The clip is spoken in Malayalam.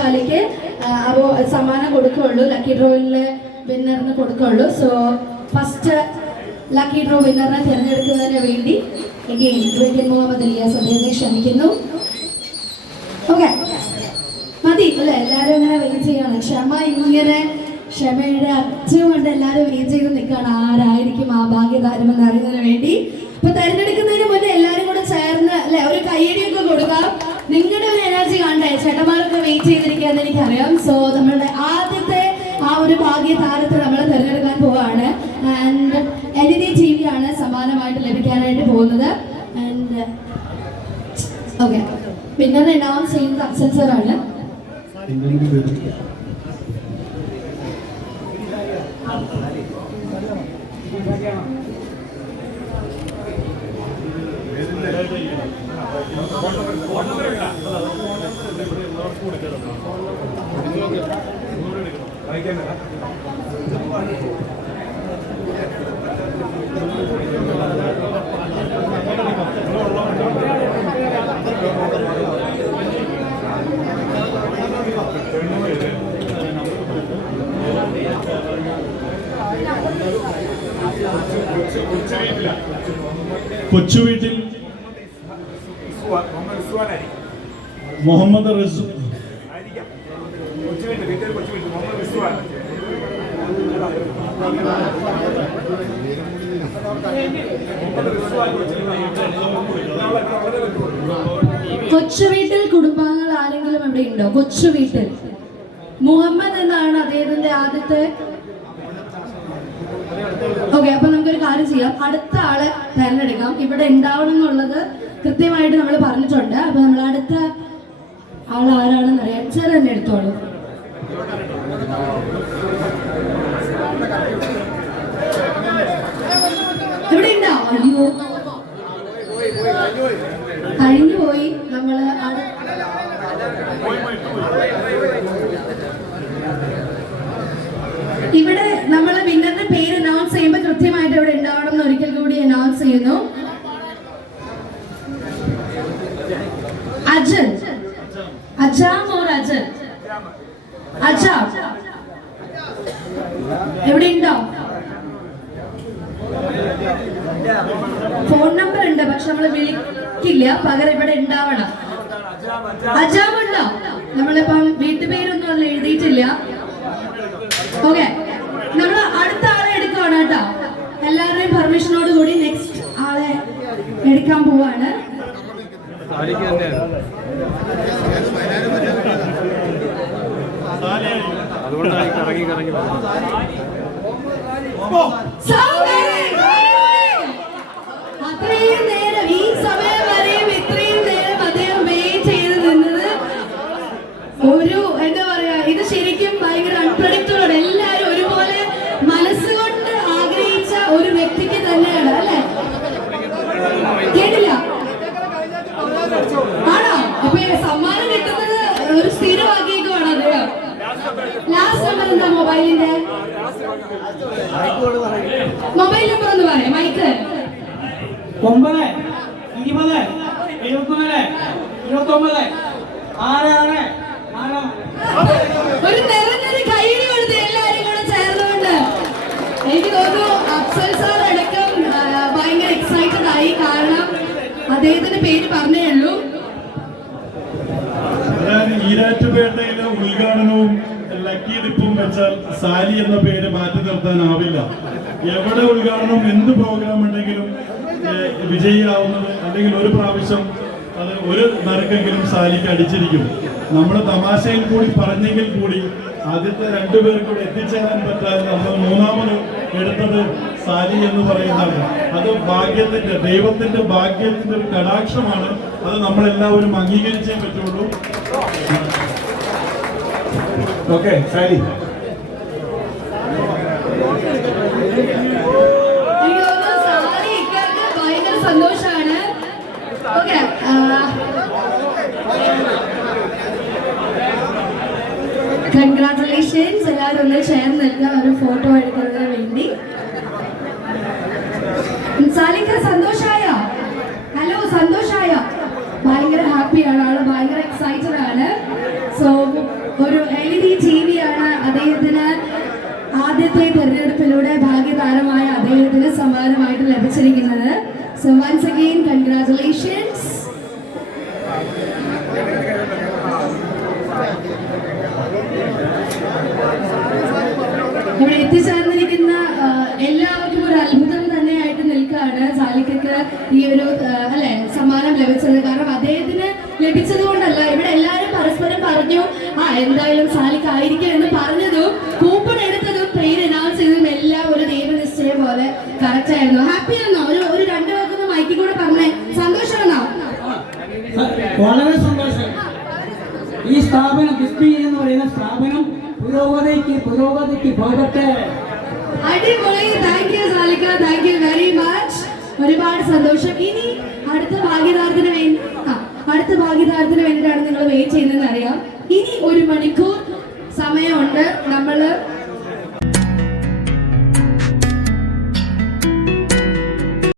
വൈശാലിക്ക് അപ്പോൾ സമ്മാനം കൊടുക്കുകയുള്ളൂ, ലക്കി ഡ്രോയിലെ വിന്നറിന് കൊടുക്കുകയുള്ളൂ. സോ ഫസ്റ്റ് ലക്കി ഡ്രോ വിന്നറിനെ തിരഞ്ഞെടുക്കുന്നതിന് വേണ്ടി മുഹമ്മദ് ഇലിയാസ് അദ്ദേഹത്തെ ക്ഷണിക്കുന്നു. ഓക്കെ, മതി അല്ലേ? എല്ലാവരും ഇങ്ങനെ വെയിറ്റ് ചെയ്യാണ്. ക്ഷമയുടെ അച്ഛനും കൊണ്ട് എല്ലാവരും വെയിറ്റ് ചെയ്ത് നിൽക്കുകയാണ് ആരായിരിക്കും ആ ഭാഗ്യതാരമെന്ന് അറിയുന്നതിന് വേണ്ടി. അപ്പൊ തെരഞ്ഞെടുക്കുന്നതിന് മുന്നേ എല്ലാവരും കൂടെ ചേർന്ന് അല്ലെ ഒരു കയ്യടിയൊക്കെ കൊടുക്കാം. നിങ്ങളുടെ ഒരു എനർജി കാണണ്ടേ? ചേട്ടന്മാരൊക്കെ വെയിറ്റ് ചെയ്തിരിക്കുകയെന്ന് എനിക്കറിയാം. സോ നമ്മളുടെ ആദ്യത്തെ ആ ഒരു ഭാഗ്യതാരത്തെ നമ്മൾ തിരഞ്ഞെടുക്കാൻ പോവാണ്. ആൻഡ് LED TV ആണ് സമ്മാനമായിട്ട് ലഭിക്കാനായിട്ട് പോകുന്നത്. ആൻഡ് ഓക്കെ, പിന്നെ അനൗൺസ് ചെയ്യുന്നത് അഫ്സൽ സർ ആണ്. കൊച്ചുവീട്ടിൽ മുഹമ്മദ് റിസു കൊച്ചുവീട്ടിൽ കുടുംബാംഗങ്ങൾ ആരെങ്കിലും ഇവിടെ ഉണ്ടോ? കൊച്ചുവീട്ടിൽ മുഹമ്മദ് എന്നാണ് അദ്ദേഹത്തിന്റെ ആദ്യത്തെ. ഓക്കെ, അപ്പൊ നമുക്കൊരു കാര്യം ചെയ്യാം, അടുത്ത ആളെ തിരഞ്ഞെടുക്കാം. ഇവിടെ ഉണ്ടാവണം എന്നുള്ളത് കൃത്യമായിട്ട് നമ്മൾ പറഞ്ഞിട്ടുണ്ട്. അപ്പൊ നമ്മൾ അടുത്ത ആൾ ആരാണെന്ന് അറിയാം. ചേർ തന്നെ എടുത്തോളൂ. ഇവിടെ ഉണ്ടോ? അയ്യോ, കഴിഞ്ഞു പോയി. നമ്മള് ഇവിടെ നമ്മൾ വിന്നറിന്റെ പേര് അനൗൺസ് ചെയ്യുമ്പോൾ കൃത്യമായിട്ട് ഇവിടെ ഉണ്ടാവണം എന്ന് ഒരിക്കൽ കൂടി അനൗൺസ് ചെയ്യുന്നു. അജൻ, അജാം ഓർ അജൻ? അജാം എവിടെ ഉണ്ടോ? ഫോൺ നമ്പർ ഉണ്ട്, പക്ഷെ നമ്മൾ വിളിക്കില്ല, പകരം ഇവിടെ ഉണ്ടാവണം. അജാം ഉണ്ടോ? നമ്മളിപ്പം വീട്ടുപേരൊന്നും അതിൽ എഴുതിയിട്ടില്ല. ഓക്കെ, നമ്മൾ അടുത്ത ആളെ എടുക്കുവാണ് കേട്ടോ. എല്ലാവരുടെയും പെർമിഷനോട് കൂടി നെക്സ്റ്റ് ആളെ എടുക്കാൻ പോവാണ്. അത്രയും നേരം ഈ സമയം വരെയും ഇത്രയും നേരം അദ്ദേഹം വെയിറ്റ് ചെയ്ത് നിന്നത് ഒരു എന്താ പറയാ, ഇത് ശരിക്കും ഭയങ്കര അൺപ്രഡിക്റ്റബിൾ ആണ്. എല്ലാരും ഒരുപോലെ മനസ്സുകൊണ്ട് ആഗ്രഹിച്ച ഒരു വ്യക്തിക്ക് തന്നെയാണ് അല്ലെ? കേട്ടില്ല ആണോ? അപ്പൊ സമ്മാനം കിട്ടുന്നത് ഒരു സ്ഥിരമാക്കിയേക്കുവാണ് അദ്ദേഹം. ലാസ്റ്റ് നമ്പർ എന്താ മൊബൈലിന്റെ? മൊബൈൽ നമ്പർ ഒന്ന് പറയാം. മൈക്ക് 9 20 74 29 6 ഒരു നിറഞ്ഞൊരു കൈയ്യടി കൊടുത്ത് എല്ലാവരും കൂടെ ചേർന്നുകൊണ്ട്. എനിക്ക് തോന്നുന്നു അഫ്സൽ സാർ അടക്കം ഭയങ്കര എക്സൈറ്റഡ് ആയി. കാരണം അദ്ദേഹത്തിന്റെ പേര് പറഞ്ഞേ ഉള്ളൂ. ഈരാറ്റുപേട്ടയിലെ ഉദ്ഘാടനവും ലക്കി ഡിപ്പും വെച്ചാൽ സാലി എന്ന പേര് മാറ്റി നിർത്താനാവില്ല. എവിടെ ഉദ്ഘാടനം എന്ത് പ്രോഗ്രാം ഉണ്ടെങ്കിലും വിജയിയാവുന്നത് അല്ലെങ്കിൽ ഒരു പ്രാവശ്യം അത് ഒരു നറുക്കെങ്കിലും സാലിക്ക് അടിച്ചിരിക്കും. നമ്മൾ തമാശയിൽ കൂടി പറഞ്ഞെങ്കിൽ കൂടി ആദ്യത്തെ രണ്ടുപേരും കൂടി എത്തിച്ചേരാൻ പറ്റാതെ നമ്മൾ മൂന്നാമത് എടുത്തത് സാലി എന്ന് പറയുന്നതാണ്. അത് ഭാഗ്യത്തിന്റെ, ദൈവത്തിന്റെ ഭാഗ്യത്തിന്റെ ഒരു കടാക്ഷമാണ്. അത് നമ്മളെല്ലാവരും അംഗീകരിച്ചേ പറ്റുള്ളൂ. Okay, Sally. ഭയങ്കര സന്തോഷാണ്. Okay, congratulations. എല്ലാവരും ഒന്ന് ചേർന്ന് നിൽക്കുക ഒരു ഫോട്ടോ എടുക്കുന്നതിന് വേണ്ടി. സാലിക്ക് സന്തോഷായോ? ഹലോ, സന്തോഷായോ? ഭയങ്കര ഹാപ്പിയാണ് ആള്, ഭയങ്കര എക്സൈറ്റഡ് ആണ്. സോ ലഭിച്ചിരിക്കുന്നത്. So once again congratulations. ഇവിടെ എത്തിച്ചേർന്നിരിക്കുന്ന എല്ലാവർക്കും ഒരു അത്ഭുതം തന്നെയായിട്ട് നിൽക്കുകയാണ് സാലിക്കക്ക് ഈ ഒരു അല്ലെ സമ്മാനം ലഭിച്ചത്. കാരണം അദ്ദേഹത്തിന് ലഭിച്ചത് കൊണ്ടല്ല, ഇവിടെ എല്ലാവരും പരസ്പരം പറഞ്ഞു എന്തായാലും സാലിക്ക് ആയിരിക്കും എന്ന് പറഞ്ഞതും കൂപ്പൺ എടുത്തതും പേര് അനൗൺസ് ചെയ്തതും എല്ലാം ഒരു ദൈവനിശ്ചയം പോലെ കറക്റ്റ് ആയിരുന്നു. ഹാപ്പി ആണോ? ഒരു രണ്ടു പേർക്കൊന്ന് മൈക്കിൽ കൂടെ പറഞ്ഞേ. സന്തോഷമാണോ? വളരെ സന്തോഷം. ഈ സ്ഥാപനം കിസ്ബി എന്ന് പറയുന്ന സ്ഥാപനം പുരോഗതിക്ക് പോകട്ടെ. അടിപൊളി. താങ്ക് യു സാലിക്ക, താങ്ക് യു വെരി മച്ച്. ഒരുപാട് സന്തോഷം. ഇനി അടുത്ത ഭാഗ്യദാരത്തിന് വേണ്ടിയിട്ടാണ് നിങ്ങൾ വെയിറ്റ് ചെയ്യുന്നതെന്ന് അറിയാം. ഇനി 1 മണിക്കൂർ സമയമുണ്ട്. നമ്മൾ